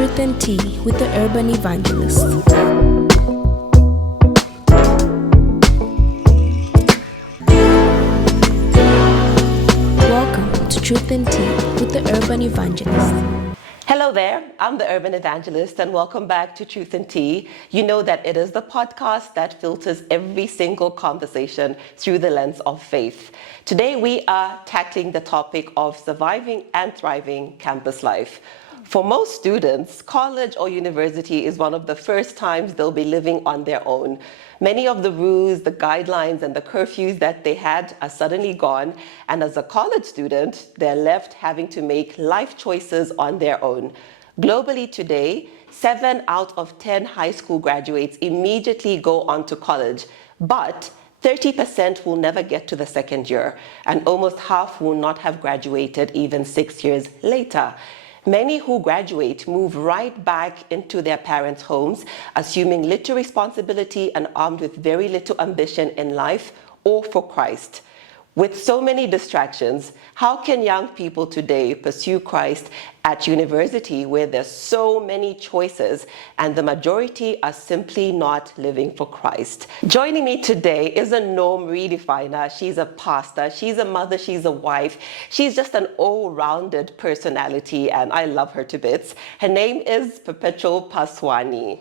Truth and Tea with the Urban Evangelist. Welcome to Truth and Tea with the Urban Evangelist. Hello there, I'm the Urban Evangelist and welcome back to Truth and Tea. You know that it is the podcast that filters every single conversation through the lens of faith. Today we are tackling the topic of surviving and thriving campus life. For most students, college or university is one of the first times they'll be living on their own. Many of the rules, the guidelines, and the curfews that they had are suddenly gone, and as a college student, they're left having to make life choices on their own. Globally today, 7 out of 10 high school graduates immediately go on to college, but 30% will never get to the second year, and almost half will not have graduated even 6 years later. Many who graduate move right back into their parents' homes, assuming little responsibility and armed with very little ambition in life or for Christ. With so many distractions, how can young people today pursue Christ at university where there's so many choices and the majority are simply not living for Christ? Joining me today is a norm redefiner. She's a pastor, she's a mother, she's a wife. She's just an all-rounded personality and I love her to bits. Her name is Perpetual Paswani.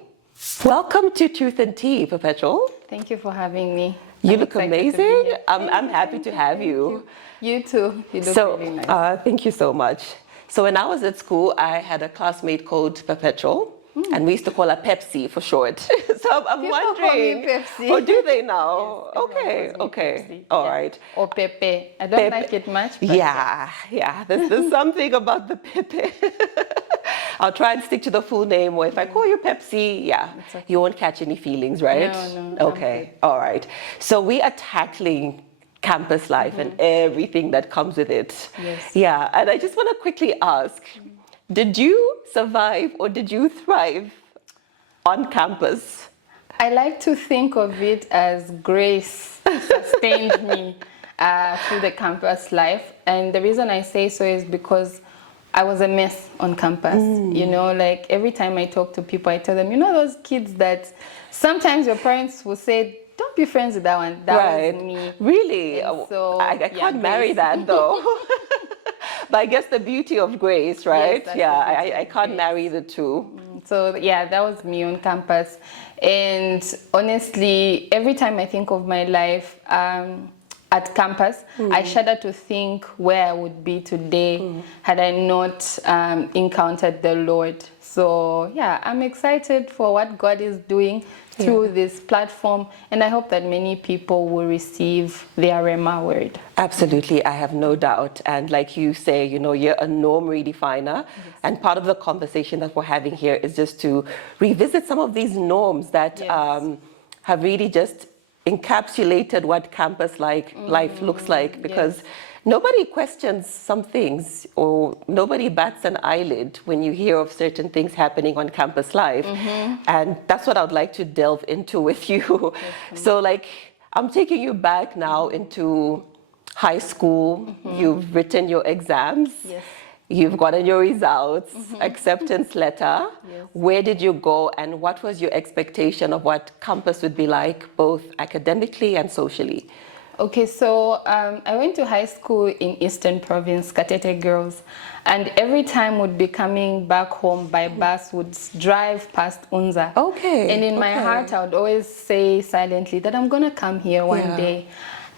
Welcome to Truth and Tea, Perpetual. Thank you for having me. You look amazing. I'm happy to have you. You too. You look really nice. Thank you so much. So when I was at school, I had a classmate called Perpetual, and we used to call her Pepsi for short. So I'm People wondering, call me Pepsi. or do they now? Yes, Okay, okay, Pepsi. all Yeah. right. Or Pepe. I don't like it much. But Yeah. There's something about the Pepe. I'll try and stick to the full name, or if I call you Pepsi, okay. you won't catch any feelings, right? No. Okay, all right. So we are tackling campus life and everything that comes with it. Yes. Yeah, and I just want to quickly ask, did you survive or did you thrive on campus? I like to think of it as grace sustained me through the campus life. And the reason I say so is because I was a mess on campus. You know, like every time I talk to people, I tell them, you know, those kids that sometimes your parents will say, don't be friends with that one. That was me. Really? And so, I can't marry that though. But I guess the beauty of grace, right? Yes, I can't marry the two. So yeah, that was me on campus. And honestly, every time I think of my life at campus, I shudder to think where I would be today had I not encountered the Lord. So yeah, I'm excited for what God is doing through this platform, and I hope that many people will receive their Rhema word. Absolutely, I have no doubt. And like you say, you know, you're a norm redefiner. Yes. And part of the conversation that we're having here is just to revisit some of these norms that have really just encapsulated what campus life looks like, because nobody questions some things or nobody bats an eyelid when you hear of certain things happening on campus life. And that's what I'd like to delve into with you. So like, I'm taking you back now into high school. You've written your exams. Yes. You've gotten your results, acceptance letter. Yes. Where did you go and what was your expectation of what campus would be like, both academically and socially? Okay, so I went to high school in Eastern Province, Katete Girls, and every time would be coming back home by bus, would drive past UNZA. Okay. And in my heart, I would always say silently that I'm gonna come here one day.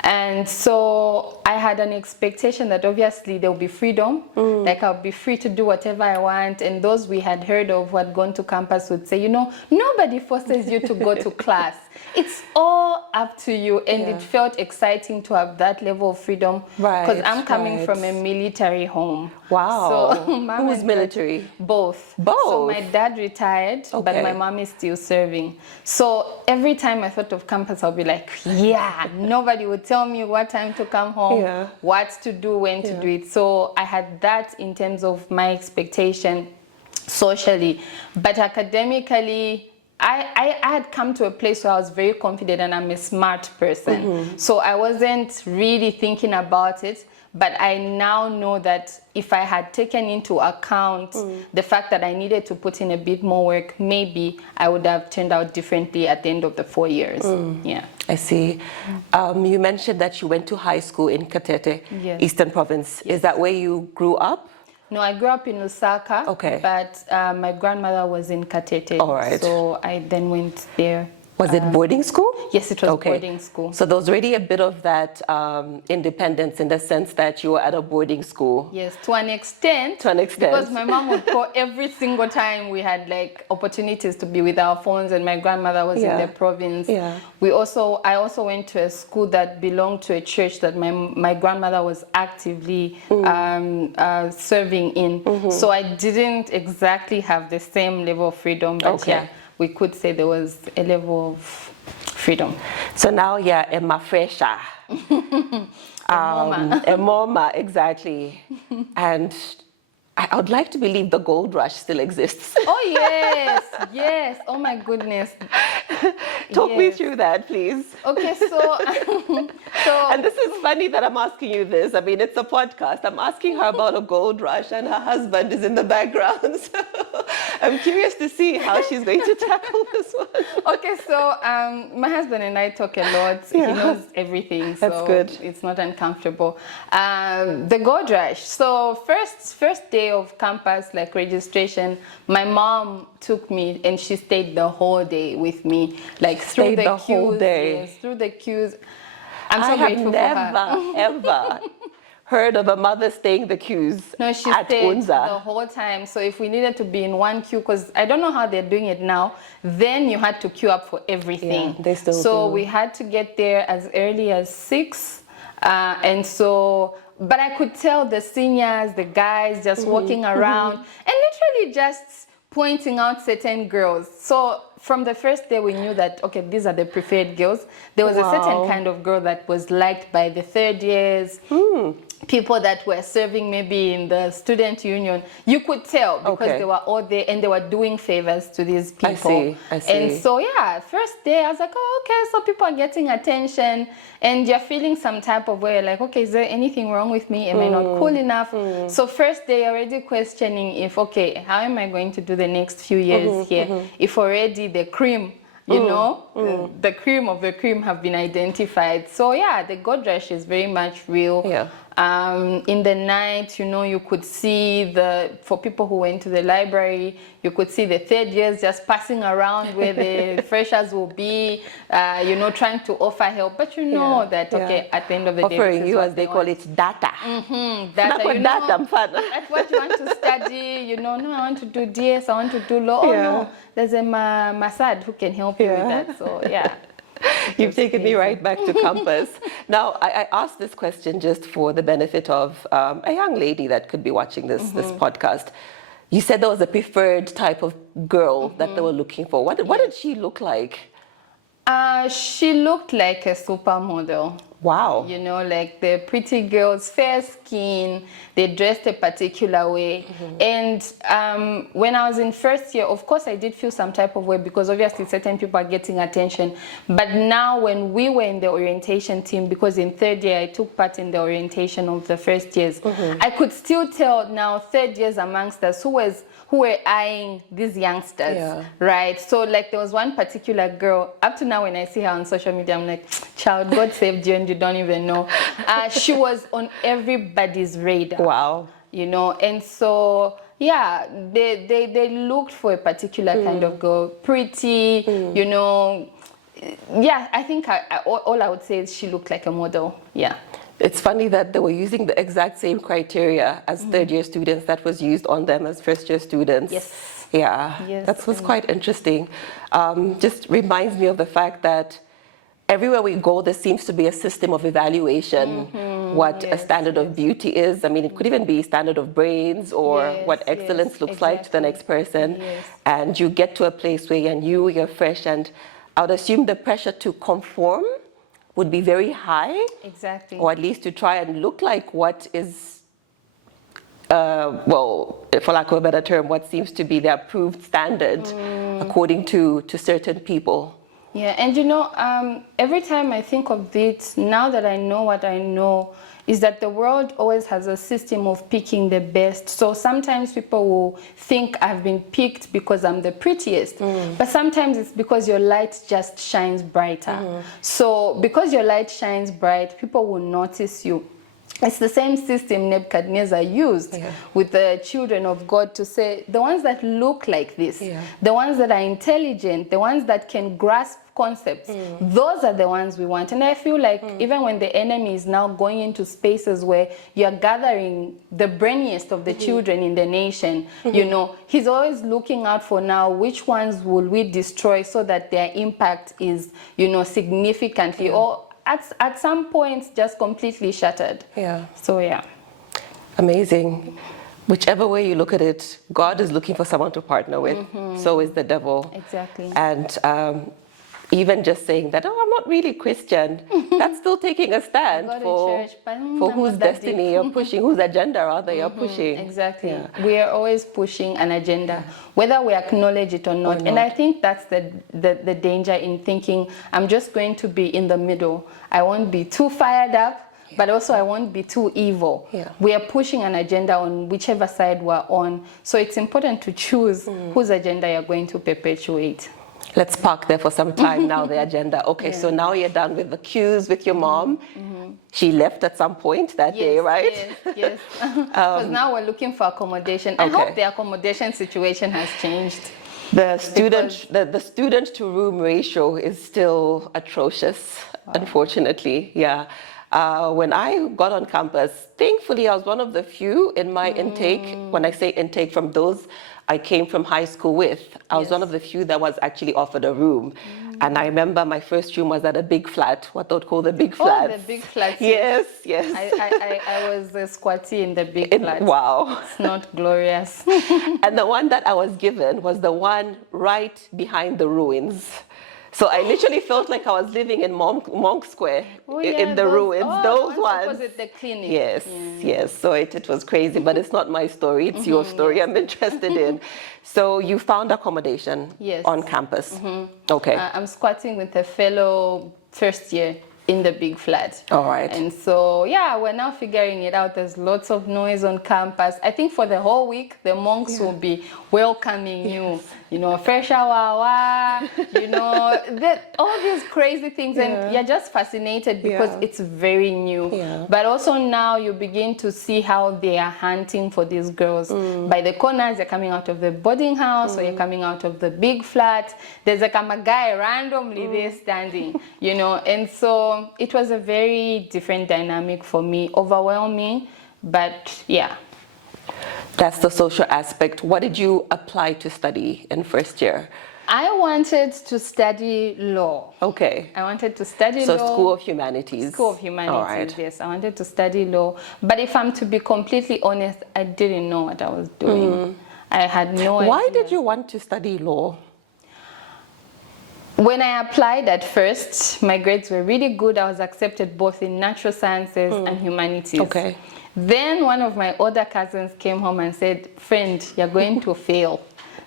And so I had an expectation that obviously there will be freedom, like I'll be free to do whatever I want. And those we had heard of who had gone to campus would say, you know, nobody forces you to go to class. It's all up to you. And it felt exciting to have that level of freedom. Because I'm coming from a military home. Wow. So mom Who's military? Both. Both? So my dad retired, but my mom is still serving. So every time I thought of campus, I'll be like, yeah, nobody would tell me what time to come home, what to do, when to do it. So I had that in terms of my expectation socially. But academically, I had come to a place where I was very confident and I'm a smart person. So I wasn't really thinking about it. But I now know that if I had taken into account the fact that I needed to put in a bit more work, maybe I would have turned out differently at the end of the 4 years. Yeah. I see. You mentioned that you went to high school in Katete, Yes. Eastern Province. Yes. Is that where you grew up? No, I grew up in Lusaka, Okay. but my grandmother was in Katete. All right. So I then went there. Was it boarding school? Yes, it was boarding school. So there was already a bit of that independence in the sense that you were at a boarding school. Yes, to an extent. To an extent. Because my mom would call every single time we had like opportunities to be with our phones, and my grandmother was in the province. Yeah. I also went to a school that belonged to a church that my grandmother was actively serving in. So I didn't exactly have the same level of freedom, but yeah, we could say there was a level of freedom. So now you're a mafresha. A moma, exactly. And I would like to believe the gold rush still exists. Oh yes, yes. Oh my goodness. Talk me through that, please. Okay, so and this is funny that I'm asking you this. I mean, it's a podcast. I'm asking her about a gold rush, and her husband is in the background. So I'm curious to see how she's going to tackle this one. Okay, so my husband and I talk a lot. He knows everything, so that's good. It's not uncomfortable. The gold rush. So first day of campus, like registration, my mom took me and she stayed the whole day with me, like through the queues. Whole day. Yes, through the queues. I'm so I grateful have for her. never, ever heard of a mother staying the queues No, she at stayed UNZA. the whole time. So if we needed to be in one queue, because I don't know how they're doing it now, then you had to queue up for everything. Yeah, they still so do. we had to get there as early as 6. And so, but I could tell the seniors, the guys just walking around and literally just pointing out certain girls. So from the first day we knew that, okay, these are the preferred girls. There was a certain kind of girl that was liked by the third years. People that were serving maybe in the student union, you could tell because they were all there and they were doing favors to these people. I see. And so yeah, first day I was like, oh, okay, so people are getting attention and you're feeling some type of way, like, okay, is there anything wrong with me? Am I not cool enough? So first day already questioning if, okay, how am I going to do the next few years here? If already the cream, you know, the cream of the cream have been identified. So yeah, the gold rush is very much real. Yeah. In the night, you know, you could see for people who went to the library, you could see the third years just passing around where the freshers will be, you know, trying to offer help. But you know that, okay, at the end of the day, offering you, as they call it, data. Data, you know, data, that's what you want to study, you know, no, I want to do DS, I want to do law. Oh no, there's a Masad who can help you with that. So yeah. You've taken me right back to campus. Now, I asked this question just for the benefit of a young lady that could be watching this podcast. You said there was a preferred type of girl that they were looking for. What did she look like? She looked like a supermodel. Wow. You know, like the pretty girls, fair skin, they dressed a particular way. And when I was in first year, of course, I did feel some type of way because obviously certain people are getting attention. But now when we were in the orientation team, because in third year, I took part in the orientation of the first years, I could still tell now third years amongst us who were eyeing these youngsters, right? So like there was one particular girl, up to now when I see her on social media, I'm like, child, God saved you and you don't even know. She was on everybody's radar. Wow. You know, and so, yeah, they looked for a particular kind of girl, pretty, you know. Yeah, I think all I would say is she looked like a model, yeah. It's funny that they were using the exact same criteria as third-year students that was used on them as first-year students. Yes. Yeah, yes, that was quite interesting. Just reminds me of the fact that everywhere we go, there seems to be a system of evaluation, what a standard of beauty is. I mean, it could even be standard of brains or what excellence looks like to the next person. And you get to a place where you're fresh, and I would assume the pressure to conform would be very high. Exactly. Or at least to try and look like what is, well, for lack of a better term, what seems to be the approved standard according to certain people. Yeah, and every time I think of it, now that I know what I know, is that the world always has a system of picking the best. So sometimes people will think I've been picked because I'm the prettiest, but sometimes it's because your light just shines brighter. So because your light shines bright, people will notice you. It's the same system Nebuchadnezzar used with the children of God to say, the ones that look like this, the ones that are intelligent, the ones that can grasp concepts, those are the ones we want. And I feel like even when the enemy is now going into spaces where you're gathering the brainiest of the children in the nation, he's always looking out for now which ones will we destroy so that their impact is, significantly or at some points just completely shattered. Yeah. So yeah. Amazing. Whichever way you look at it, God is looking for someone to partner with. So is the devil. Exactly. And even just saying that, I'm not really Christian, that's still taking a stand for whose destiny you're pushing, whose agenda rather you're pushing. Exactly. Yeah. We are always pushing an agenda, whether we acknowledge it or not. And I think that's the danger in thinking, I'm just going to be in the middle. I won't be too fired up, but also I won't be too evil. We are pushing an agenda on whichever side we're on. So it's important to choose whose agenda you're going to perpetuate. Let's park there for some time now, the agenda. Okay, so now you're done with the cues with your mom. She left at some point that day, right? Yes. Because now we're looking for accommodation. I hope the accommodation situation has changed. The student to room ratio is still atrocious, unfortunately. Yeah. When I got on campus, thankfully I was one of the few in my intake. When I say intake, from those I came from high school with, I was one of the few that was actually offered a room. And I remember my first room was at a big flat, what they would call the big flat. Oh, the big flat. Yes. I was a squattee in the big flat. Wow. It's not glorious. And the one that I was given was the one right behind the ruins. So I literally felt like I was living in Monk Square in the ruins. Those ones. Opposite the clinic. Yes. So it was crazy, but it's not my story. It's your story I'm interested in. So you found accommodation on campus. Okay. I'm squatting with a fellow first year in the big flat. All right. And so, we're now figuring it out. There's lots of noise on campus. I think for the whole week, the monks will be welcoming you. Fresh hour, all these crazy things. And you're just fascinated because it's very new. But also now you begin to see how they are hunting for these girls. By the corners, they're coming out of the boarding house or you're coming out of the big flat. There's a guy randomly there standing, and so it was a very different dynamic for me, overwhelming, but yeah. That's the social aspect. What did you apply to study in first year? I wanted to study law. Okay. I wanted to study law. So School of Humanities. School of Humanities, all right. Yes. I wanted to study law. But if I'm to be completely honest, I didn't know what I was doing. I had no idea. Why did you want to study law? When I applied at first, my grades were really good. I was accepted both in natural sciences and humanities. Okay. Then one of my older cousins came home and said, friend, you're going to fail.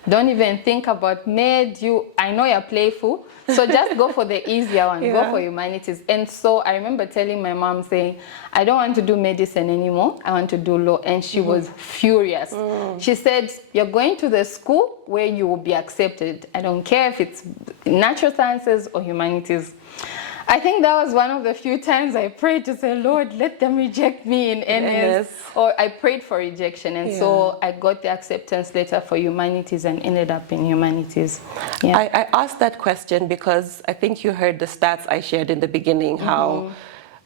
Don't even think about med. I know you're playful, so just go for the easier one. Go for humanities. And so I remember telling my mom saying, I don't want to do medicine anymore. I want to do law. And she was furious. She said, you're going to the school where you will be accepted. I don't care if it's natural sciences or humanities. I think that was one of the few times I prayed to say, Lord, let them reject me in NS. Or I prayed for rejection. And so I got the acceptance letter for humanities and ended up in humanities. Yeah. I asked that question because I think you heard the stats I shared in the beginning, how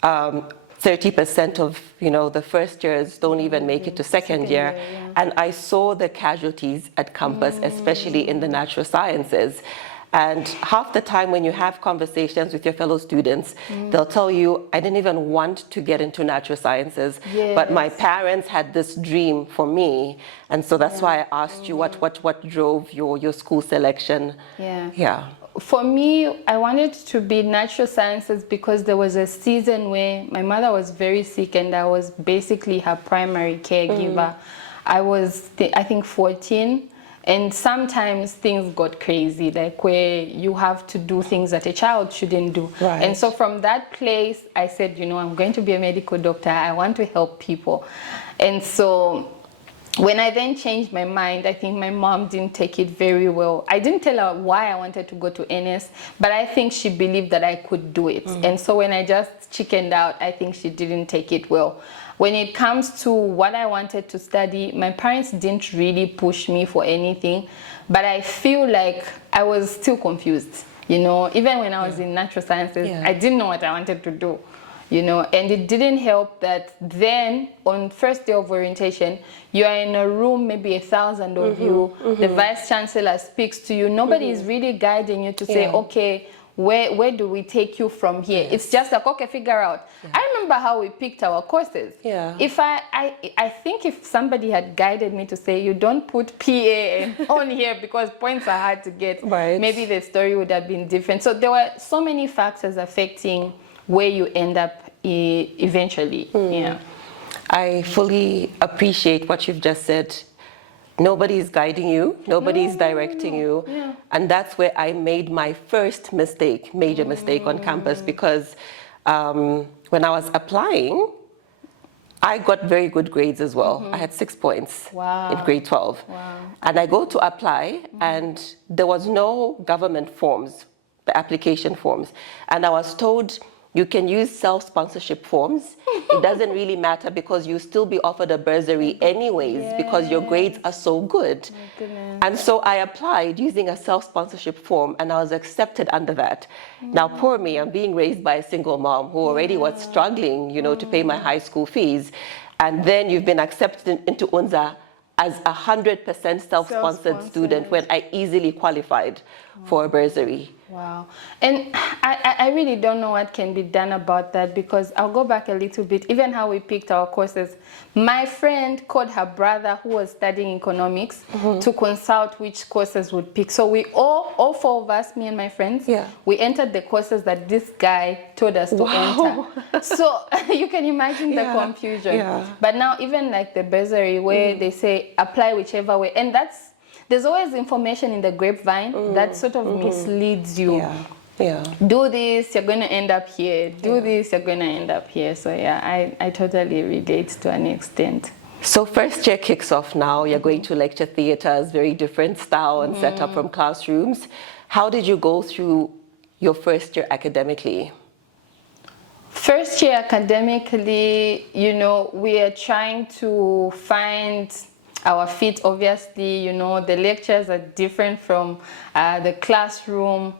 30% of the first years don't even make it to second year. And I saw the casualties at campus, especially in the natural sciences. And half the time when you have conversations with your fellow students, they'll tell you, I didn't even want to get into natural sciences, but my parents had this dream for me. And so that's why I asked you what drove your school selection. For me, I wanted to be natural sciences because there was a season where my mother was very sick and I was basically her primary caregiver. I was, I think, 14. And sometimes things got crazy, like where you have to do things that a child shouldn't do. Right. And so from that place, I said, I'm going to be a medical doctor. I want to help people. And so when I then changed my mind, I think my mom didn't take it very well. I didn't tell her why I wanted to go to NS, but I think she believed that I could do it. And so when I just chickened out, I think she didn't take it well. When it comes to what I wanted to study, my parents didn't really push me for anything, but I feel like I was still confused. Even when I was in natural sciences, I didn't know what I wanted to do. And it didn't help that then on first day of orientation, you are in a room, maybe 1,000 of you, the vice chancellor speaks to you. Nobody is really guiding you to say, okay, where do we take you from here? Yes. It's just like, okay, figure out. Yeah. I remember how we picked our courses. Yeah. If I think if somebody had guided me to say, you don't put PA on here because points are hard to get, right, maybe the story would have been different. So there were so many factors affecting where you end up eventually. Yeah. I fully appreciate what you've just said. Nobody is guiding you, nobody is directing you. Yeah. And that's where I made my first mistake, major mistake on campus, because when I was applying, I got very good grades as well. I had 6 points in grade 12. Wow. And I go to apply and there was no government forms, the application forms. And I was told, you can use self-sponsorship forms. It doesn't really matter because you'll still be offered a bursary anyways because your grades are so good. And so I applied using a self-sponsorship form and I was accepted under that. Now, poor me, I'm being raised by a single mom who already was struggling, to pay my high school fees. And then you've been accepted into UNZA as 100% self-sponsored student when I easily qualified for a bursary. Wow. And I really don't know what can be done about that, because I'll go back a little bit, even how we picked our courses. My friend called her brother who was studying economics to consult which courses would pick. So we all four of us, me and my friends, we entered the courses that this guy told us to enter. So you can imagine the confusion. Yeah. But now even like the bursary where they say apply whichever way, and there's always information in the grapevine that sort of misleads you. Yeah. Do this, you're going to end up here. Do this, you're going to end up here. So yeah, I totally relate to an extent. So first year kicks off now. You're going to lecture theaters, very different style and setup from classrooms. How did you go through your first year academically? First year academically, we are trying to find our feet. Obviously, the lectures are different from the classroom.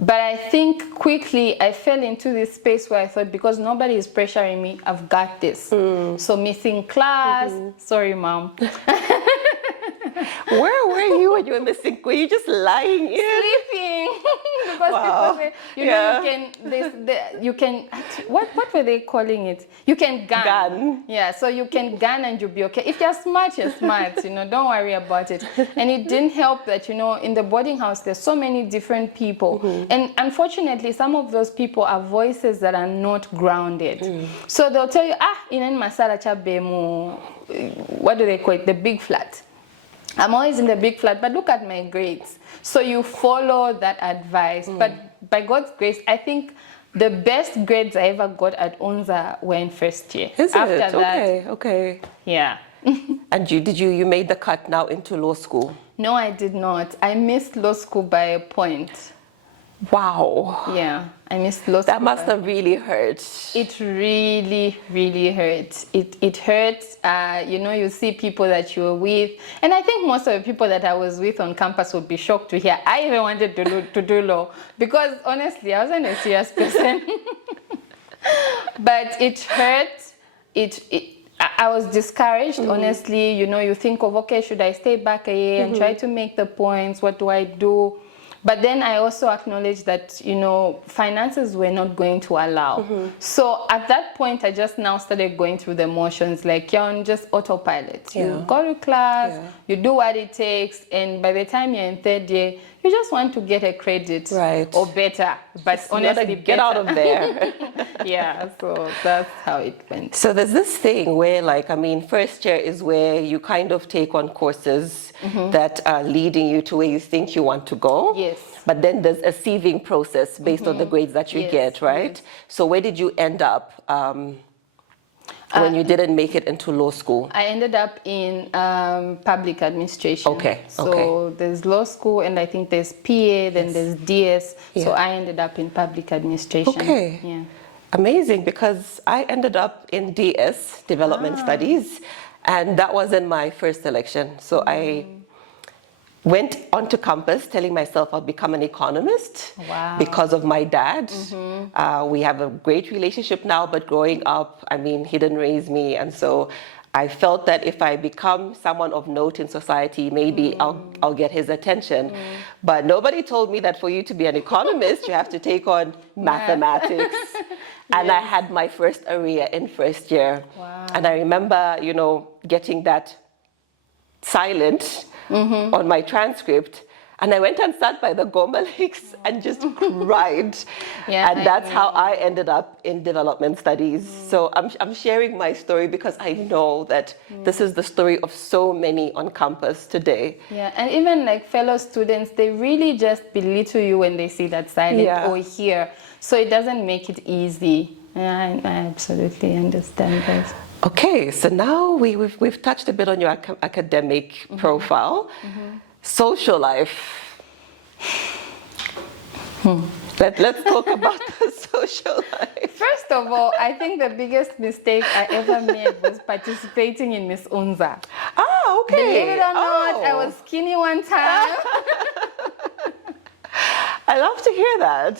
But I think quickly I fell into this space where I thought, because nobody is pressuring me, I've got this. So missing class, sorry, mom. Where were you when you were missing? Were you just lying in? Sleeping. Because people say, you can, what were they calling it? You can gun. Yeah, so you can gun and you'll be okay. If you're smart, don't worry about it. And it didn't help that, in the boarding house, there's so many different people. And unfortunately, some of those people are voices that are not grounded. So they'll tell you, inen masala cha bemu, what do they call it? The big flat. I'm always in the big flat, but look at my grades. So you follow that advice. But by God's grace, I think the best grades I ever got at UNZA were in first year. After that, okay. Yeah. And you made the cut now into law school? No, I did not. I missed law school by a point. Wow. Yeah, I missed law school. That must have really hurt. It really, really hurt. It hurts. You see people that you were with. And I think most of the people that I was with on campus would be shocked to hear I even wanted to do law. Because honestly, I wasn't a serious person. But it hurt. I was discouraged, honestly. You think of, okay, should I stay back a year and try to make the points? What do I do? But then I also acknowledged that, finances were not going to allow. So at that point, I just now started going through the motions, like you're on just autopilot. You go to class, you do what it takes, and by the time you're in third year, you just want to get a credit, right, or better, but honestly, get out of there. Yeah, so that's how it went. So there's this thing where, like, I mean, first year is where you kind of take on courses that are leading you to where you think you want to go. Yes. But then there's a sieving process based on the grades that you Yes, get, right? yes. So where did you end up when you didn't make it into law school? I ended up in public administration. Okay, So there's law school, and I think there's PA, then there's DS. So I ended up in public administration. Okay. Yeah. Amazing, because I ended up in DS, Development Studies, and that wasn't my first selection. So I went onto campus telling myself I'll become an economist. Wow. Because of my dad. We have a great relationship now, but growing up, I mean, he didn't raise me, and so I felt that if I become someone of note in society, maybe I'll get his attention. But nobody told me that for you to be an economist, you have to take on mathematics. And I had my first arrear in first year. Wow. And I remember, you know, getting that silent on my transcript. And I went and sat by the Goma Lakes and just cried. Yeah, and that's how I ended up in development studies. So I'm sharing my story because I know that this is the story of so many on campus today. Yeah, and even like fellow students, they really just belittle you when they see that silent or hear. So it doesn't make it easy. Yeah, I absolutely understand that. Okay, so now we've touched a bit on your academic profile. Social life. Let's talk about the social life. First of all, I think the biggest mistake I ever made was participating in Miss UNZA. Ah, okay. Believe it or not, I was skinny one time. I love to hear that.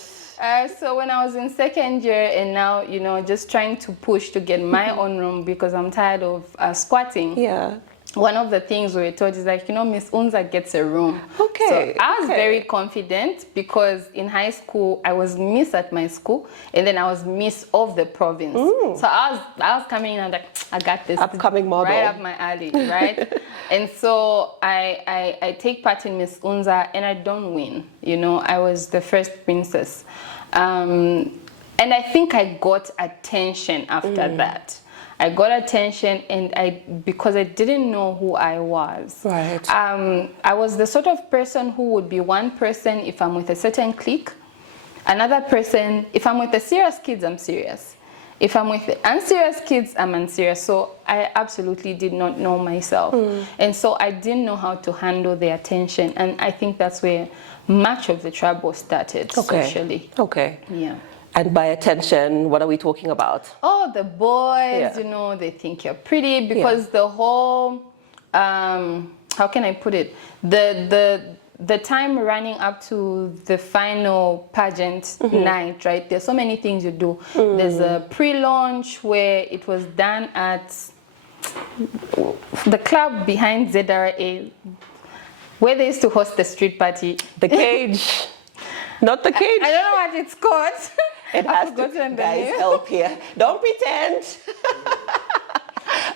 So when I was in second year, and now, you know, just trying to push to get my own room because I'm tired of squatting. Yeah. One of the things we were taught is like, you know, Miss UNZA gets a room. Okay. So I was very confident because in high school, I was Miss at my school, and then I was Miss of the province. So I was coming in and like, I got this. Upcoming model. Right up my alley, right? And so I take part in Miss UNZA, and I don't win. You know, I was the first princess. And I think I got attention after that. I got attention, and because I didn't know who I was. Right. I was the sort of person who would be one person if I'm with a certain clique, another person, if I'm with the serious kids, I'm serious. If I'm with the unserious kids, I'm unserious. So I absolutely did not know myself. And so I didn't know how to handle the attention. And I think that's where much of the trouble started socially. Okay. Yeah. And by attention, what are we talking about? Oh, the boys, you know, they think you're pretty because the whole, how can I put it? The time running up to the final pageant night, right? There's so many things you do. There's a pre-launch where it was done at the club behind ZRA, where they used to host the street party. The Cage. Not the Cage. I don't know what it's called. It has to, guys, help here. Don't pretend.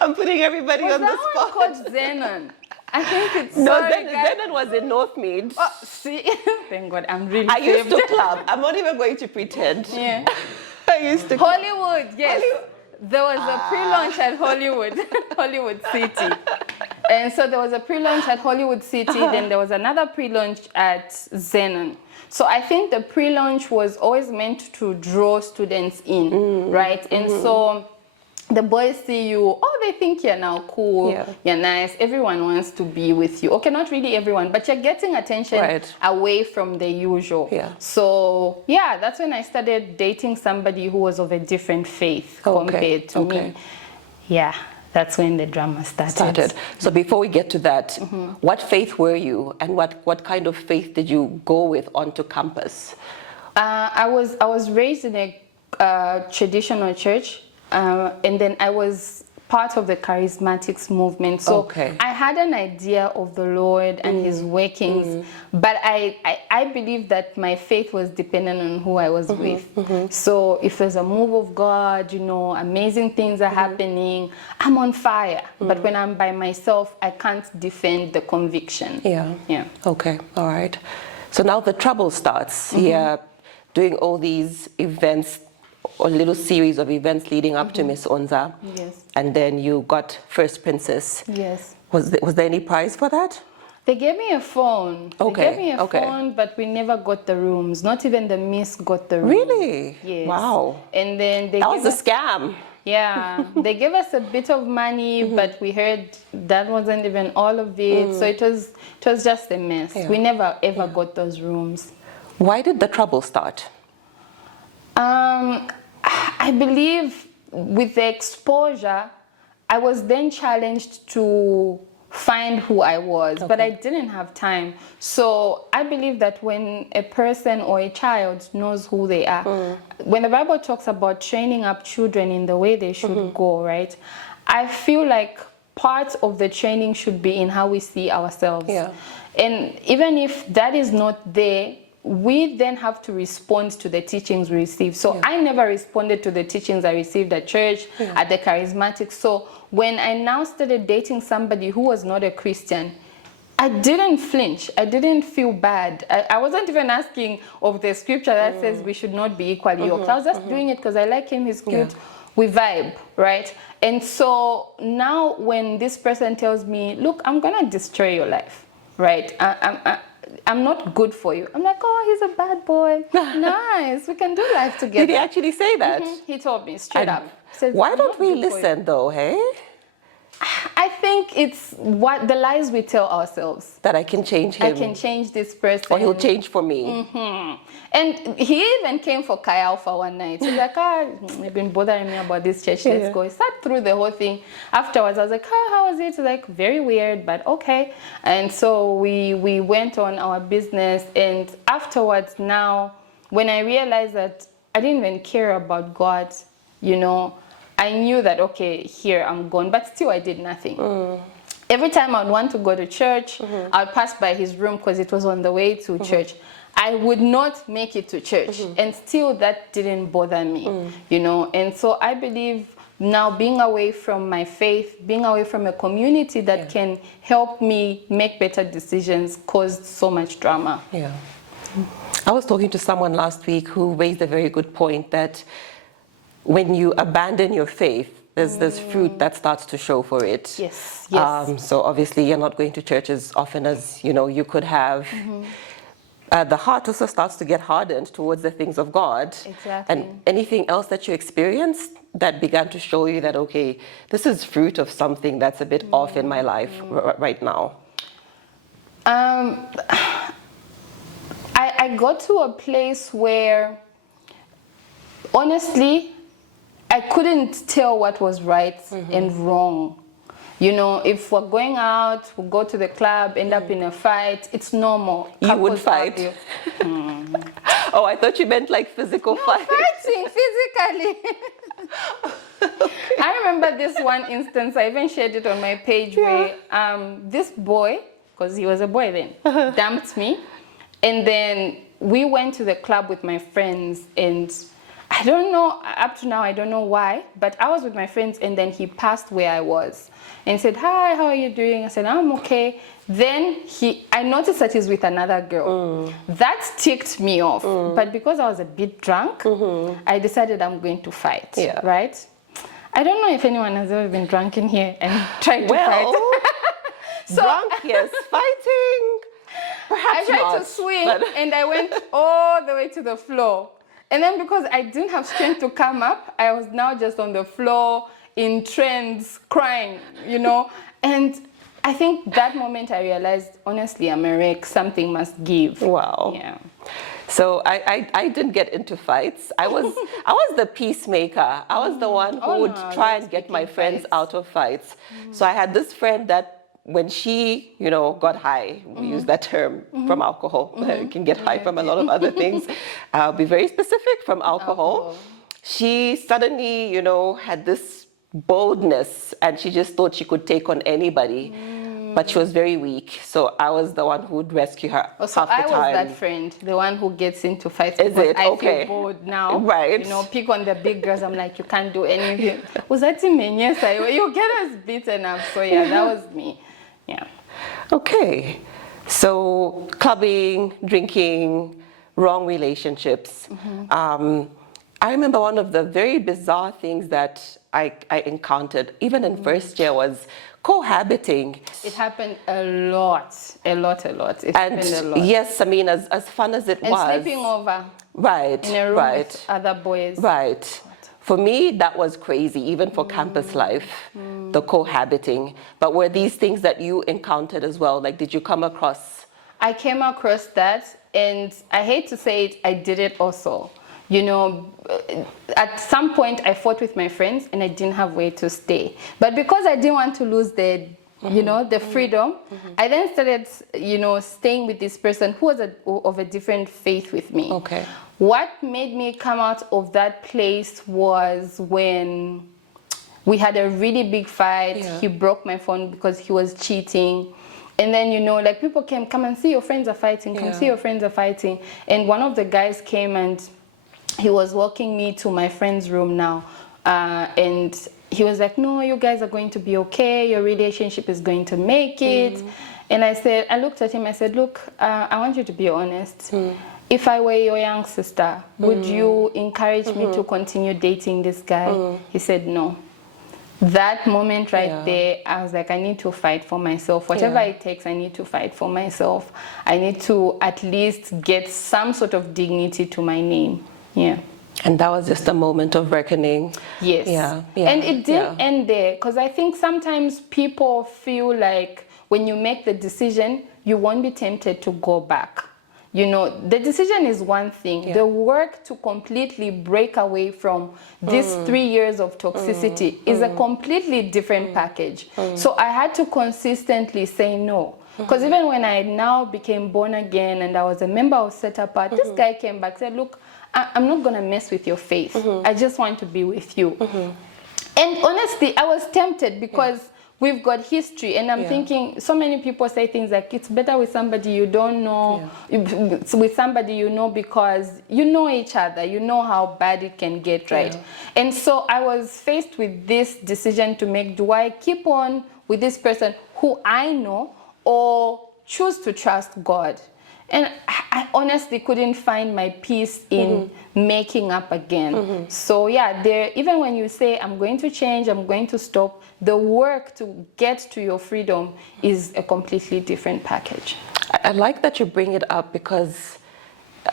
I'm putting everybody on the spot. Was that one called Zenon? I think it's Zenon was in Northmead. Oh, see, thank God, I'm really I used to club. I'm not even going to pretend. Yeah. I used to Hollywood, yes. There was a pre-launch at Hollywood, Hollywood City. And so there was a pre-launch at Hollywood City, then there was another pre-launch at Zenon. So I think the pre-launch was always meant to draw students in, right? And so the boys see you, oh, they think you're now cool, you're nice, everyone wants to be with you. Okay, not really everyone, but you're getting attention away from the usual. So yeah, that's when I started dating somebody who was of a different faith compared to me. Yeah. That's when the drama started. So before we get to that, what faith were you, and what kind of faith did you go with onto campus? I was raised in a traditional church, and then I was part of the charismatics movement. So I had an idea of the Lord and his workings, but I believe that my faith was dependent on who I was with. So if there's a move of God, you know, amazing things are happening, I'm on fire. But when I'm by myself, I can't defend the conviction. Yeah. Okay. All right. So now the trouble starts here, doing all these events, or little series of events leading up to Miss UNZA. Yes. And then you got First Princess. Yes. Was there any prize for that? They gave me a phone. Okay, They gave me a okay. phone, but we never got the rooms. Not even the Miss got the room. Really? Yes. Wow. And then they That gave was us, a scam. yeah, they gave us a bit of money, but we heard that wasn't even all of it. So it was just a mess. Yeah. We never ever got those rooms. Why did the trouble start? I believe with the exposure, I was then challenged to find who I was, but I didn't have time. So I believe that when a person or a child knows who they are, when the Bible talks about training up children in the way they should go, right? I feel like part of the training should be in how we see ourselves. Yeah. And even if that is not there, we then have to respond to the teachings we receive. So I never responded to the teachings I received at church, at the charismatic. So when I now started dating somebody who was not a Christian, I didn't flinch. I didn't feel bad. I wasn't even asking of the scripture that says we should not be equally yoked. I was just doing it because I like him, he's cute. We vibe, right? And so now when this person tells me, look, I'm gonna destroy your life, right? I'm not good for you. I'm like, oh, he's a bad boy. Nice, we can do life together. Did he actually say that? He told me straight up. Says, Why "I'm don't not we good for you." listen though, hey? I think it's what the lies we tell ourselves. That I can change him. I can change this person. Or he'll change for me. And he even came for Chi Alpha one night. He's like, you've been bothering me about this church. Let's go. He sat through the whole thing. Afterwards, I was like, how was it? He's like, very weird, but okay. And so we went on our business. And afterwards, now, when I realized that I didn't even care about God, you know, I knew that, okay, here I'm gone. But still, I did nothing. Every time I'd want to go to church, I'd pass by his room because it was on the way to church. I would not make it to church, and still that didn't bother me, you know. And so I believe now being away from my faith, being away from a community that can help me make better decisions caused so much drama. Yeah. I was talking to someone last week who raised a very good point that when you abandon your faith, there's this fruit that starts to show for it. Yes, yes. So obviously you're not going to church as often as you could have. The heart also starts to get hardened towards the things of God. Exactly. And anything else that you experienced that began to show you that, okay, this is fruit of something that's a bit off in my life right now? I got to a place where, honestly, I couldn't tell what was right and wrong. You know, if we're going out, we'll go to the club, end up in a fight, it's normal. You would Couples fight? argue. Oh, I thought you meant like physical fight. Fighting physically. I remember this one instance, I even shared it on my page, where this boy, because he was a boy then, dumped me. And then we went to the club with my friends, and I don't know, up to now, I don't know why, but I was with my friends, and then he passed where I was and said, hi, how are you doing? I said, I'm okay. Then I noticed that he's with another girl. That ticked me off. But because I was a bit drunk, I decided I'm going to fight, right? I don't know if anyone has ever been drunk in here and tried to fight. Drunk, yes. Fighting, perhaps I tried not, to swing, and I went all the way to the floor. And then because I didn't have strength to come up, I was now just on the floor in trance, crying, you know. And I think that moment I realized, honestly, I'm a wreck. Something must give. Wow. Yeah. So I didn't get into fights. I was the peacemaker. I was the one who would try and get my friends out of fights. So I had this friend that when she, got high, we use that term from alcohol. You can get high from a lot of other things. I'll be very specific, from alcohol. She suddenly, had this boldness, and she just thought she could take on anybody. But she was very weak, so I was the one who would rescue her half the time. I was that friend, the one who gets into fights because I feel bored now. Right. Pick on the big girls. I'm like, you can't do anything. Was that me? Yes, you get us beaten up. So yeah, that was me. Yeah. Okay. So clubbing, drinking, wrong relationships. I remember one of the very bizarre things that I encountered, even in first year, was cohabiting. It happened a lot. It happened a lot. Yes, I mean, as fun as it And was. sleeping over Right, in a room right. with other boys. Right. For me, that was crazy, even for campus life, the cohabiting. But were these things that you encountered as well? Like, did you come across? I came across that, and I hate to say it, I did it also. You know, at some point I fought with my friends and I didn't have where to stay. But because I didn't want to lose the, you know, the freedom, I then started, you know, staying with this person who was of a different faith with me. Okay. What made me come out of that place was when we had a really big fight. Yeah. He broke my phone because he was cheating. And then, you know, like people came, come and see your friends are fighting, come see your friends are fighting. And one of the guys came and he was walking me to my friend's room now. And he was like, no, you guys are going to be okay. Your relationship is going to make it. And I looked at him, I said, look, I want you to be honest. If I were your young sister, would you encourage me to continue dating this guy? He said, no. That moment right there, I was like, I need to fight for myself. Whatever it takes, I need to fight for myself. I need to at least get some sort of dignity to my name. Yeah. And that was just a moment of reckoning. Yes. Yeah. And it didn't end there, because I think sometimes people feel like when you make the decision, you won't be tempted to go back. You know, the decision is one thing. The work to completely break away from these 3 years of toxicity is a completely different package. So I had to consistently say no. Because even when I now became born again and I was a member of Set Apart, this guy came back and said, look, I'm not going to mess with your faith. I just want to be with you. And honestly, I was tempted because we've got history, and I'm thinking, so many people say things like, it's better with somebody you don't know, with somebody you know, because you know each other, you know how bad it can get, right? And so I was faced with this decision to make: do I keep on with this person who I know, or choose to trust God? And I honestly couldn't find my peace in making up again. So yeah, even when you say, I'm going to change, I'm going to stop, the work to get to your freedom is a completely different package. I like that you bring it up, because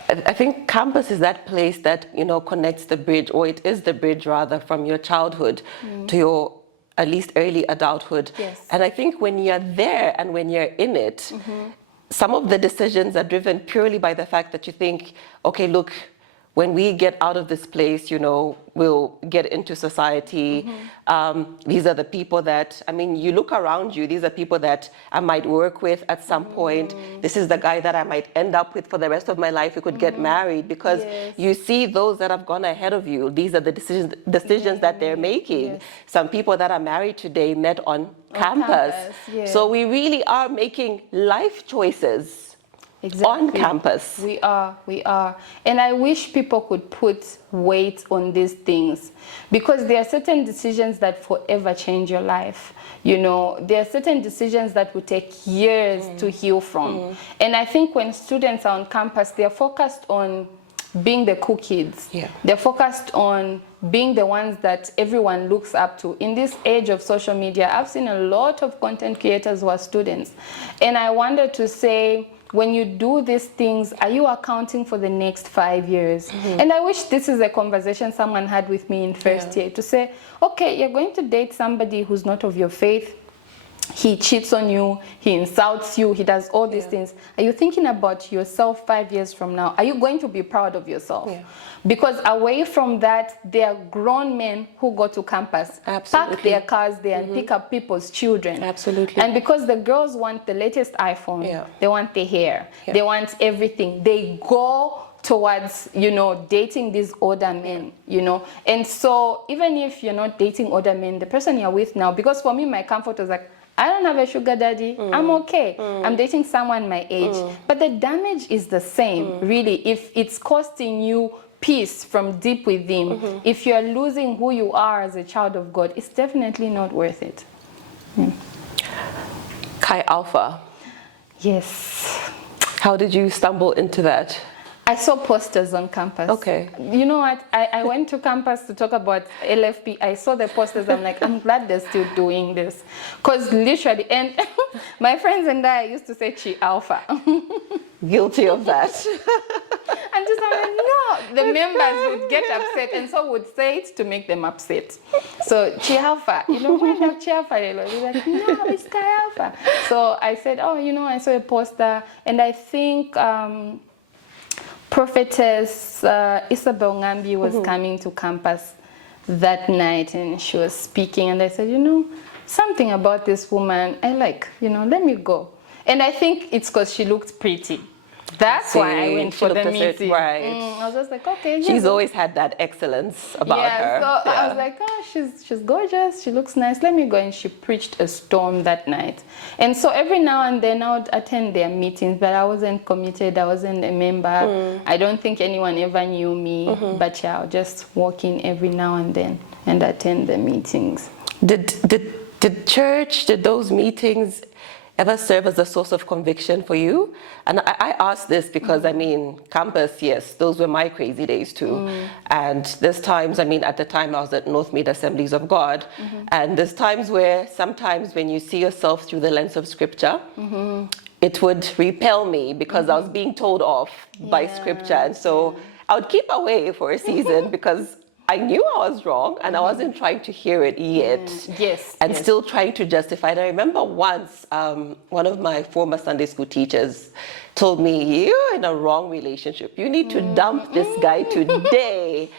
I think campus is that place that, you know, connects the bridge, or it is the bridge rather, from your childhood to your at least early adulthood. Yes. And I think when you're there and when you're in it, some of the decisions are driven purely by the fact that you think, okay, look, when we get out of this place, you know, we'll get into society. These are the people that, I mean, you look around you, these are people that I might work with at some point. This is the guy that I might end up with for the rest of my life. We could get married, because you see those that have gone ahead of you. These are the decisions that they're making. Some people that are married today met on campus. So we really are making life choices. On campus. We are. And I wish people could put weight on these things, because there are certain decisions that forever change your life. You know, there are certain decisions that will take years to heal from. And I think when students are on campus, they're focused on being the cool kids. They're focused on being the ones that everyone looks up to. In this age of social media, I've seen a lot of content creators who are students. And I wanted to say, when you do these things, are you accounting for the next 5 years? And I wish this is a conversation someone had with me in first year, to say, okay, you're going to date somebody who's not of your faith. He cheats on you, he insults you, he does all these things. Are you thinking about yourself 5 years from now? Are you going to be proud of yourself? Because away from that, there are grown men who go to campus, park their cars there and pick up people's children. And because the girls want the latest iPhone, they want the hair, they want everything, they go towards, you know, dating these older men, you know. And so even if you're not dating older men, the person you're with now, because for me, my comfort was like, I don't have a sugar daddy, I'm okay. I'm dating someone my age. But the damage is the same, really. If it's costing you peace from deep within, if you're losing who you are as a child of God, it's definitely not worth it. Chi Alpha. Yes. How did you stumble into that? I saw posters on campus. Okay. You know what? I went to campus to talk about LFP. I saw the posters. I'm like, I'm glad they're still doing this. Because literally, and my friends and I used to say Chi Alpha. Guilty of that. And just I'm like, no. The members would get upset and so would say it to make them upset. So Chi Alpha, you know, why not Chi Alpha? They're like, no, it's Chi Alpha. So I said, oh, you know, I saw a poster and I think Prophetess Isabel Ngambi was coming to campus that night and she was speaking and I said, you know, something about this woman I like, you know, let me go. And I think it's because she looked pretty. That's why I went for the meeting. Right. I was just like, okay. She's always had that excellence about her. So I was like, oh, she's gorgeous. She looks nice. Let me go. And she preached a storm that night. And so every now and then I would attend their meetings, but I wasn't committed. I wasn't a member. I don't think anyone ever knew me. But yeah, I'll just walk in every now and then and attend the meetings. Did those meetings ever serve as a source of conviction for you? And I ask this because, I mean, campus, yes, those were my crazy days too. And there's times, I mean, at the time I was at North Mead Assemblies of God, and there's times where sometimes when you see yourself through the lens of scripture, it would repel me because I was being told off by scripture. And so I would keep away for a season because I knew I was wrong and I wasn't trying to hear it yet. And still trying to justify it. I remember once one of my former Sunday school teachers told me, you're in a wrong relationship. You need to dump this guy today.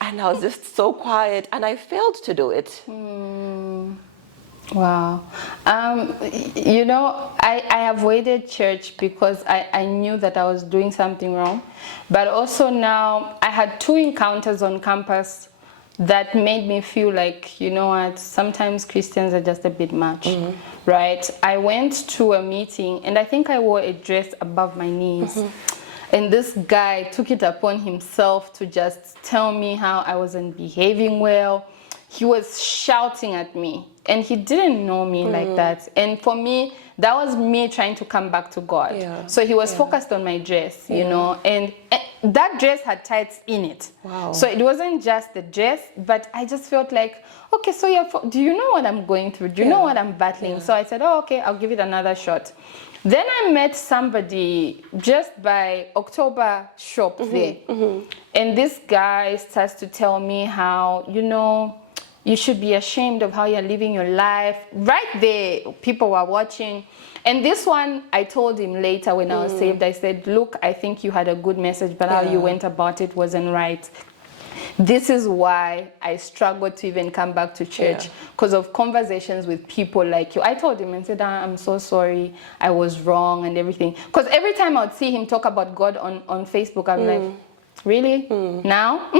And I was just so quiet and I failed to do it. Wow. You know, I avoided church because I knew that I was doing something wrong. But also now I had 2 encounters on campus that made me feel like, you know what, sometimes Christians are just a bit much, right? I went to a meeting and I think I wore a dress above my knees. And this guy took it upon himself to just tell me how I wasn't behaving well. He was shouting at me and he didn't know me like that. And for me, that was me trying to come back to God. So he was focused on my dress, you know, and that dress had tights in it. So it wasn't just the dress, but I just felt like, okay, so do you know what I'm going through? Do you know what I'm battling? So I said, oh, okay, I'll give it another shot. Then I met somebody just by October shop there. And this guy starts to tell me how, you know, you should be ashamed of how you're living your life. Right there, people were watching. And this one, I told him later when I was saved, I said, look, I think you had a good message, but how you went about it wasn't right. This is why I struggled to even come back to church because of conversations with people like you. I told him and said, I'm so sorry, I was wrong and everything. Because every time I would see him talk about God on Facebook, I'm like, really? Now?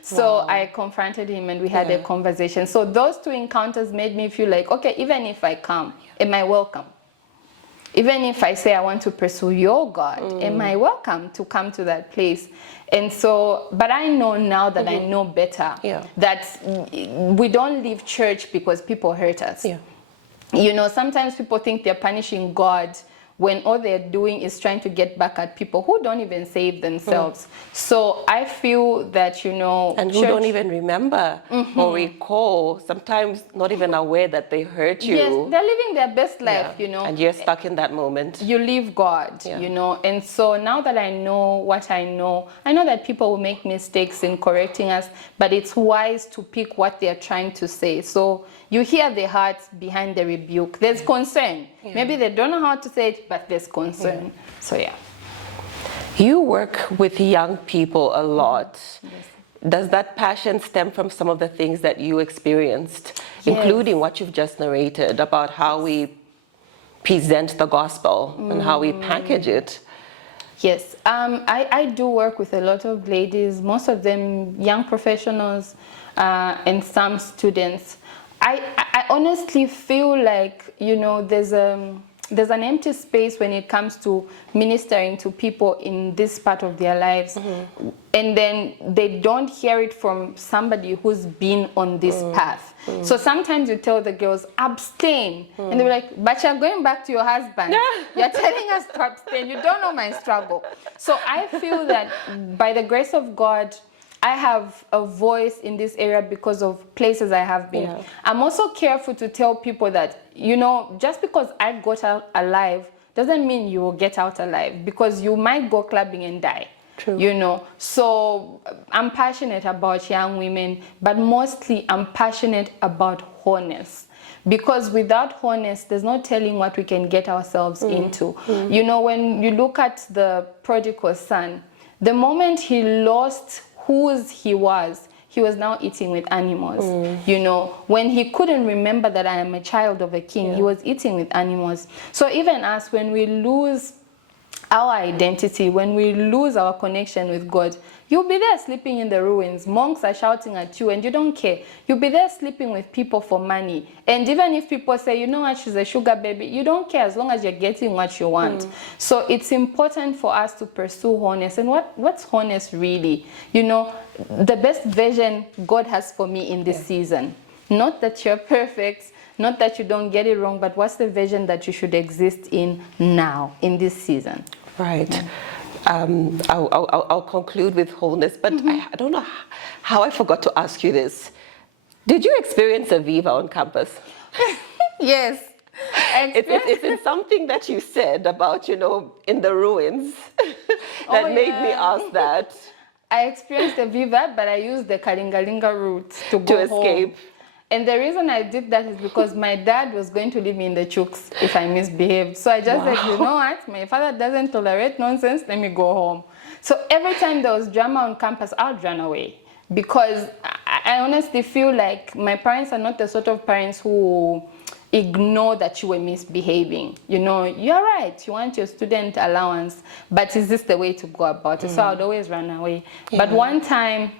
So I confronted him and we had a conversation. So those 2 encounters made me feel like, okay, even if I come, am I welcome? Even if I say I want to pursue your God, am I welcome to come to that place? And so, but I know now that I know better that we don't leave church because people hurt us. You know, sometimes people think they're punishing God when all they're doing is trying to get back at people who don't even save themselves. So I feel that, you know... And who don't even remember or recall, sometimes not even aware that they hurt you. Yes, they're living their best life, you know. And you're stuck in that moment. You leave God, you know. And so now that I know what I know that people will make mistakes in correcting us, but it's wise to pick what they're trying to say. So you hear the heart behind the rebuke. There's concern. Maybe they don't know how to say it, but there's concern. So you work with young people a lot. Does that passion stem from some of the things that you experienced, including what you've just narrated about how we present the gospel and how we package it? Yes, I do work with a lot of ladies, most of them young professionals and some students. I honestly feel like, you know, there's there's an empty space when it comes to ministering to people in this part of their lives, and then they don't hear it from somebody who's been on this path. So sometimes you tell the girls, abstain, and they're like, but you're going back to your husband. You're telling us to abstain. You don't know my struggle. So I feel that by the grace of God, I have a voice in this area because of places I have been. Yeah. I'm also careful to tell people that, you know, just because I got out alive doesn't mean you will get out alive, because you might go clubbing and die. True. You know, so I'm passionate about young women, but mostly I'm passionate about wholeness. Because without wholeness, there's no telling what we can get ourselves into. You know, when you look at the prodigal son, the moment he lost whose he was now eating with animals. You know, when he couldn't remember that I am a child of a king, he was eating with animals. So even us, when we lose our identity, when we lose our connection with God, you'll be there sleeping in the ruins. Monks are shouting at you and you don't care. You'll be there sleeping with people for money. And even if people say, you know what, she's a sugar baby, you don't care as long as you're getting what you want. So it's important for us to pursue wholeness. And what's wholeness really? You know, the best version God has for me in this season. Not that you're perfect, not that you don't get it wrong, but what's the vision that you should exist in now, in this season? Right. I'll conclude with wholeness, but I don't know how I forgot to ask you this. Did you experience a Viva on campus? Yes. It's something that you said about, you know, in the ruins that made me ask that. I experienced a Viva, but I used the Kalingalinga route to go escape. Home. And the reason I did that is because my dad was going to leave me in the chooks if I misbehaved. So I just said, you know what? My father doesn't tolerate nonsense. Let me go home. So every time there was drama on campus, I'd run away. Because I honestly feel like my parents are not the sort of parents who ignore that you were misbehaving. You know, you're right. You want your student allowance, but is this the way to go about it? So I'd always run away. But one time,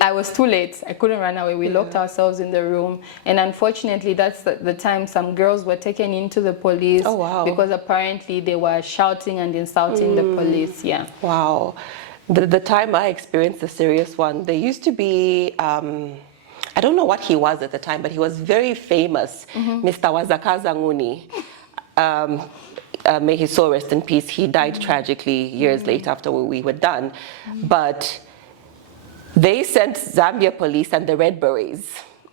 I was too late. I couldn't run away. We locked ourselves in the room. And unfortunately, that's the time some girls were taken into the police. Oh, wow. Because apparently they were shouting and insulting the police. Yeah. Wow. The time I experienced a serious one, there used to be, I don't know what he was at the time, but he was very famous, Mr. Wazakaza Nguni. May his soul rest in peace. He died tragically years later after we were done. But they sent Zambia police and the Red Berets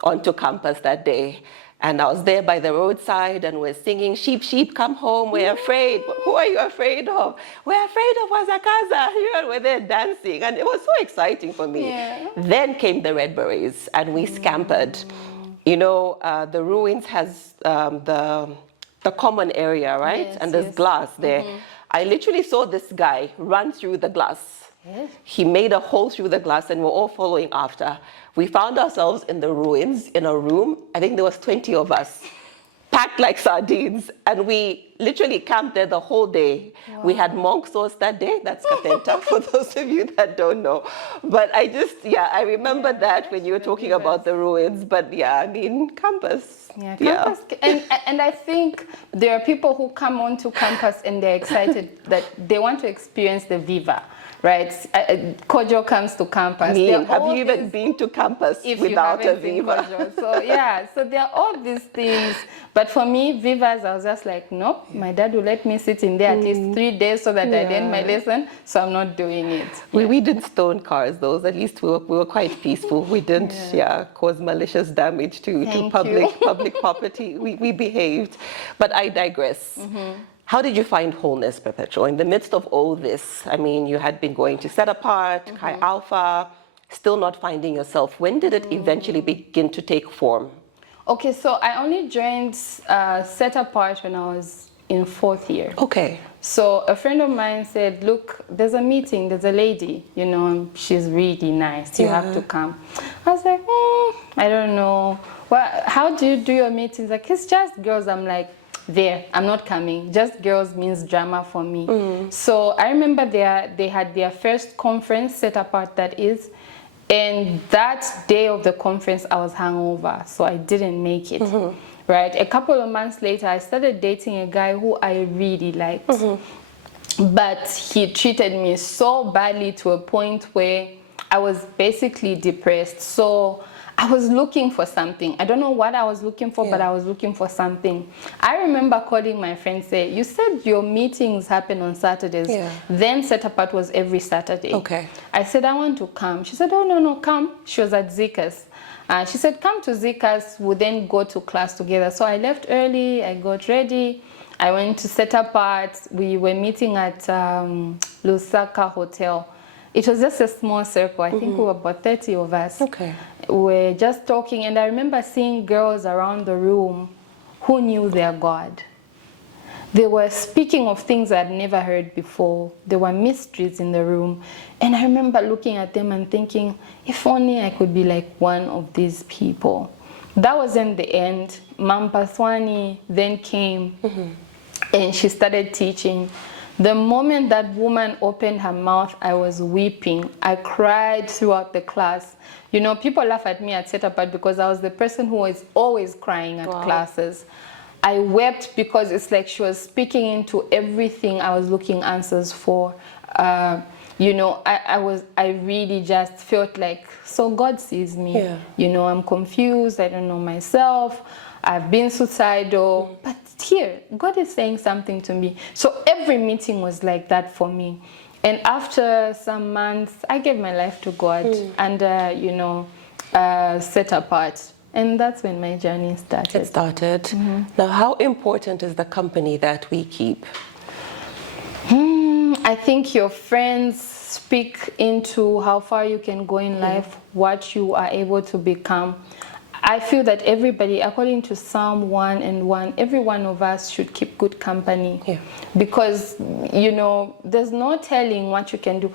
onto campus that day. And I was there by the roadside and we're singing, sheep, sheep, come home, we're afraid. Who are you afraid of? We're afraid of Wazakaza. You know, we're there dancing. And it was so exciting for me. Yeah. Then came the Red Berets and we scampered. You know, the ruins has the common area, right? Yes, and there's glass there. I literally saw this guy run through the glass. Yes. He made a hole through the glass and we're all following after. We found ourselves in the ruins in a room. I think there was 20 of us, packed like sardines. And we literally camped there the whole day. Wow. We had monk sauce that day. That's kapenta for those of you that don't know. But I remember that when you were talking about the ruins. But yeah, I mean, campus. Yeah, campus. And I think there are people who come onto campus and they're excited that they want to experience the Viva. Right, Kojo comes to campus. Have you even been to campus without a Viva? So yeah, so there are all these things. But for me, Vivas, I was just like, nope, my dad will let me sit in there at least 3 days so that I learn my lesson. So I'm not doing it. We didn't stone cars, though. At least we were quite peaceful. We didn't cause malicious damage to public property. We behaved. But I digress. How did you find wholeness, Perpetual? In the midst of all this, I mean, you had been going to Set Apart, Chi Alpha, still not finding yourself. When did it eventually begin to take form? Okay, so I only joined Set Apart when I was in 4th year. Okay. So a friend of mine said, look, there's a meeting, there's a lady, you know, she's really nice, you have to come. I was like, I don't know. Well, how do you do your meetings? Like, it's just girls. I'm like, I'm not coming. Just girls means drama for me. So I remember they had their first conference, Set Apart that is, and that day of the conference I was hungover, so I didn't make it. right? A couple of months later, I started dating a guy who I really liked. But he treated me so badly to a point where I was basically depressed. So I was looking for something. I don't know what I was looking for, but I was looking for something. I remember calling my friend, say, you said your meetings happen on Saturdays. Then Set Apart was every Saturday. Okay. I said, I want to come. She said, oh, no, come. She was at Zika's. She said, come to Zika's, we'll then go to class together. So I left early, I got ready. I went to Set Apart. We were meeting at Lusaka Hotel. It was just a small circle. I think we were about 30 of us. Okay. We were just talking, and I remember seeing girls around the room who knew their God. They were speaking of things I'd never heard before. There were mysteries in the room. And I remember looking at them and thinking, if only I could be like one of these people. That wasn't the end. Mam Paswani then came and she started teaching. The moment that woman opened her mouth, I was weeping. I cried throughout the class. You know, people laugh at me at Set Apart because I was the person who was always crying at classes. I wept because it's like she was speaking into everything I was looking answers for. You know, I really just felt like, so God sees me. You know, I'm confused, I don't know myself, I've been suicidal, but here, God is saying something to me. So every meeting was like that for me. And after some months, I gave my life to God and, you know, Set Apart. And that's when my journey started. It started. Now, how important is the company that we keep? I think your friends speak into how far you can go in life, what you are able to become. I feel that everybody, according to Psalm 1:1, every one of us should keep good company. Because, you know, there's no telling what you can do.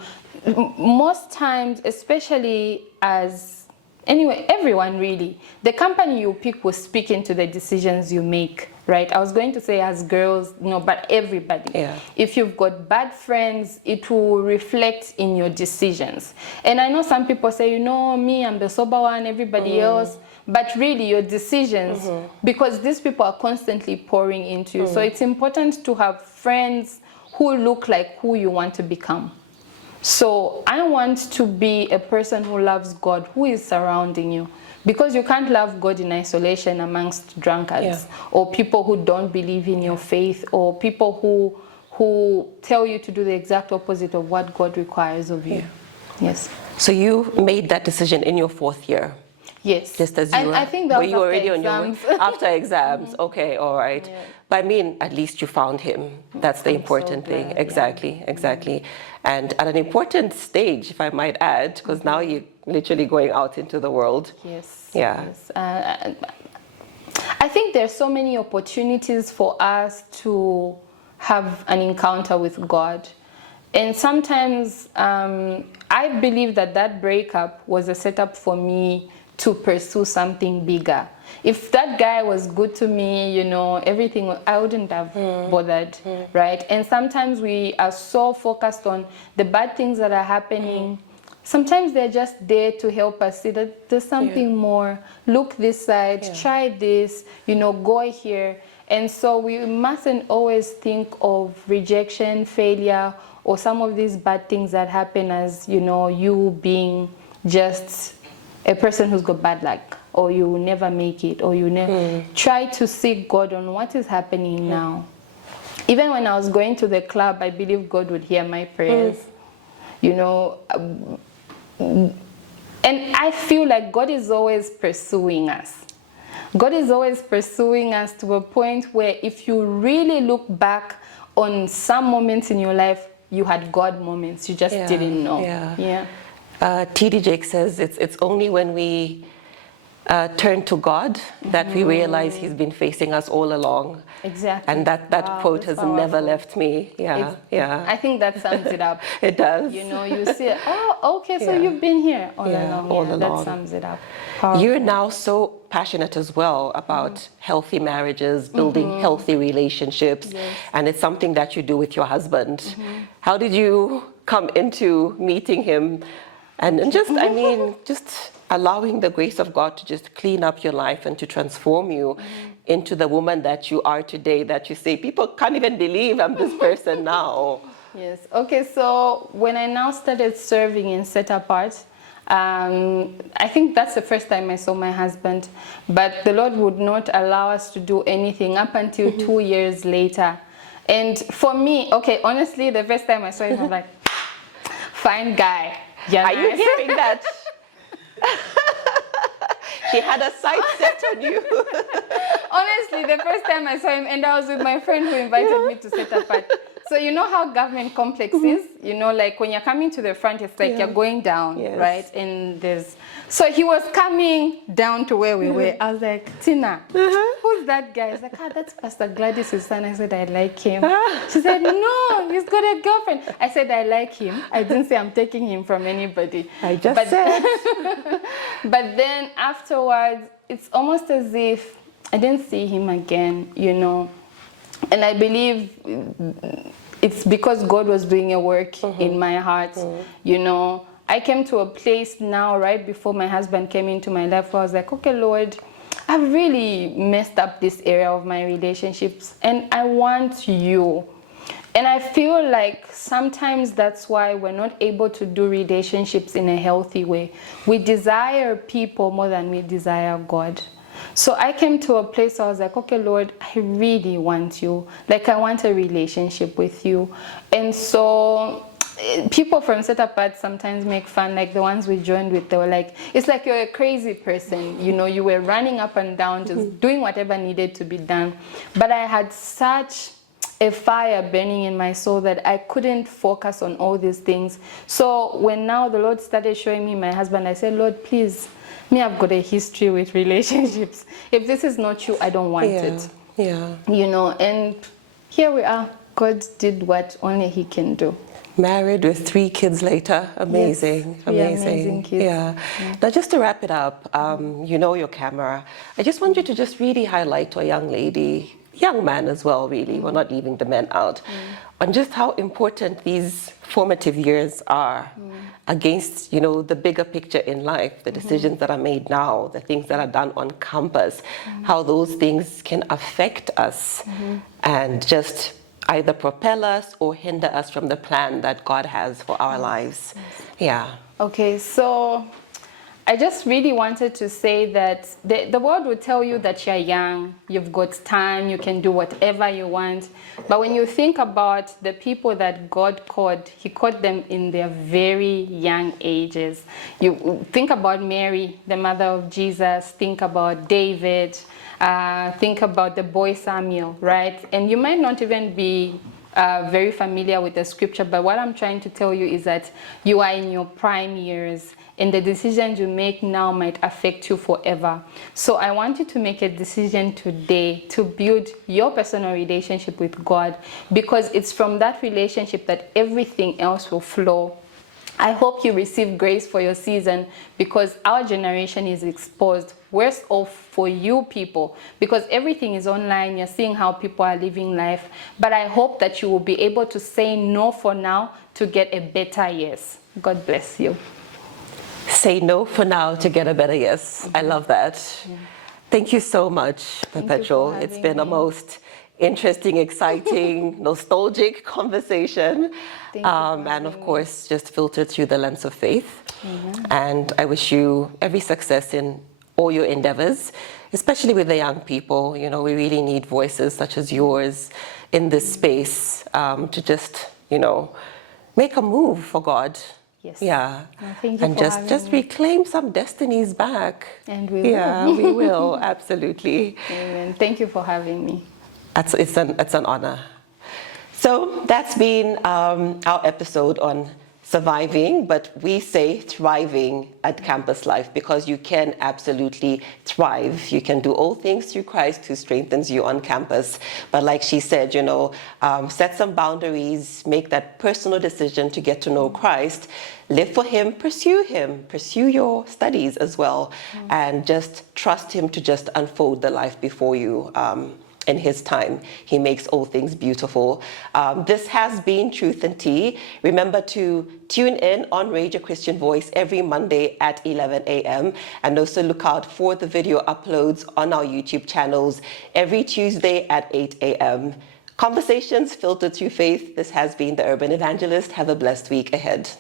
Most times, especially as, anyway, everyone really, the company you pick will speak into the decisions you make, right? I was going to say as girls, no, but everybody. If you've got bad friends, it will reflect in your decisions. And I know some people say, you know, me, I'm the sober one, everybody else. But really your decisions, because these people are constantly pouring into you. So it's important to have friends who look like who you want to become. So I want to be a person who loves God, who is surrounding you. Because you can't love God in isolation amongst drunkards or people who don't believe in your faith or people who tell you to do the exact opposite of what God requires of you. Yes. So you made that decision in your 4th year? Yes. Just as you were, I think that was you already after on exams. after exams. Okay, all right. But I mean, at least you found him. That's the important thing. Exactly, exactly. And at an important stage, if I might add, because now you're literally going out into the world. Yes. Yeah. Yes. I think there's so many opportunities for us to have an encounter with God. And sometimes I believe that breakup was a setup for me to pursue something bigger. If that guy was good to me, you know, everything, I wouldn't have bothered, right? And sometimes we are so focused on the bad things that are happening. Sometimes they're just there to help us see that there's something more. Look this side, try this, you know, go here. And so we mustn't always think of rejection, failure, or some of these bad things that happen as, you know, you being just a person who's got bad luck, or you will never make it, or you never try to seek God on what is happening now. Even when I was going to the club, I believe God would hear my prayers, you know. And I feel like God is always pursuing us. God is always pursuing us to a point where if you really look back on some moments in your life, you had God moments, you just didn't know. TD Jake says it's only when we turn to God that we realize He's been facing us all along. Exactly. And that quote has never left me. I think that sums it up. It does. You know, you see, oh, okay, so you've been here all along. All along. That sums it up. You're now so passionate as well about healthy marriages, building healthy relationships, and it's something that you do with your husband. How did you come into meeting him And just, I mean, just allowing the grace of God to just clean up your life and to transform you into the woman that you are today, that you say, people can't even believe I'm this person now. Yes. Okay, so when I now started serving in Set Apart, I think that's the first time I saw my husband, but the Lord would not allow us to do anything up until 2 years later. And for me, okay, honestly, the first time I saw him, I was like, fine guy. Yeah, Are you hearing that? She had a sight set on you. Honestly, the first time I saw him, and I was with my friend who invited me to Set Apart. So you know how government complex is? You know, like when you're coming to the front, it's like you're going down, right? And so he was coming down to where we were. I was like, Tina, who's that guy? He's like, that's Pastor Gladys' son. I said, I like him. She said, no, he's got a girlfriend. I said, I like him. I didn't say I'm taking him from anybody. I just said. But then afterwards, it's almost as if I didn't see him again, you know. And I believe it's because God was doing a work in my heart, you know. I came to a place now, right before my husband came into my life, where I was like, okay, Lord, I've really messed up this area of my relationships, and I want you. And I feel like sometimes that's why we're not able to do relationships in a healthy way. We desire people more than we desire God. So I came to a place where I was like, okay, Lord, I really want you. Like, I want a relationship with you. And so people from Set Apart sometimes make fun, like the ones we joined with, they were like, it's like you're a crazy person. You know, you were running up and down, just doing whatever needed to be done. But I had such a fire burning in my soul that I couldn't focus on all these things. So when now the Lord started showing me my husband, I said, Lord, please, me, I've got a history with relationships. If this is not you, I don't want it. Yeah. You know, and here we are. God did what only He can do. Married with 3 kids later. Amazing. Yes, amazing kids. Yeah. Now, just to wrap it up, you know your camera. I just want you to just really highlight to a young lady, young man as well, really, we're not leaving the men out, on just how important these formative years are against, you know, the bigger picture in life, the decisions that are made now, the things that are done on campus, how those things can affect us and just either propel us or hinder us from the plan that God has for our lives. Yeah. Okay, so I just really wanted to say that the world will tell you that you're young, you've got time, you can do whatever you want. But when you think about the people that God called, He called them in their very young ages. You think about Mary, the mother of Jesus, think about David, think about the boy Samuel, right? And you might not even be very familiar with the scripture, but what I'm trying to tell you is that you are in your prime years, and the decisions you make now might affect you forever. So I want you to make a decision today to build your personal relationship with God, because it's from that relationship that everything else will flow. I hope you receive grace for your season, because our generation is exposed. Worse off for you people, because everything is online. You're seeing how people are living life. But I hope that you will be able to say no for now to get a better yes. God bless you. Say no for now to get a better yes. I love that. Thank you so much, Perpetual. It's been a most interesting, exciting, nostalgic conversation. And of course, just filtered through the lens of faith. And I wish you every success in all your endeavors, especially with the young people. You know, we really need voices such as yours in this space to just, you know, make a move for God. Yes. Yeah. Well, thank you and for just reclaim some destinies back. And we will. Yeah, we will, absolutely. Amen. Thank you for having me. It's an honor. So that's been our episode on surviving, but we say thriving at campus life, because you can absolutely thrive. You can do all things through Christ who strengthens you on campus. But like she said, you know, set some boundaries, make that personal decision to get to know Christ, live for Him, pursue your studies as well, and just trust Him to just unfold the life before you. in his time. He makes all things beautiful. This has been Truth and Tea. Remember to tune in on Radio Christian Voice every Monday at 11 a.m. and also look out for the video uploads on our YouTube channels every Tuesday at 8 a.m. Conversations filtered through faith. This has been the Urban Evangelist. Have a blessed week ahead.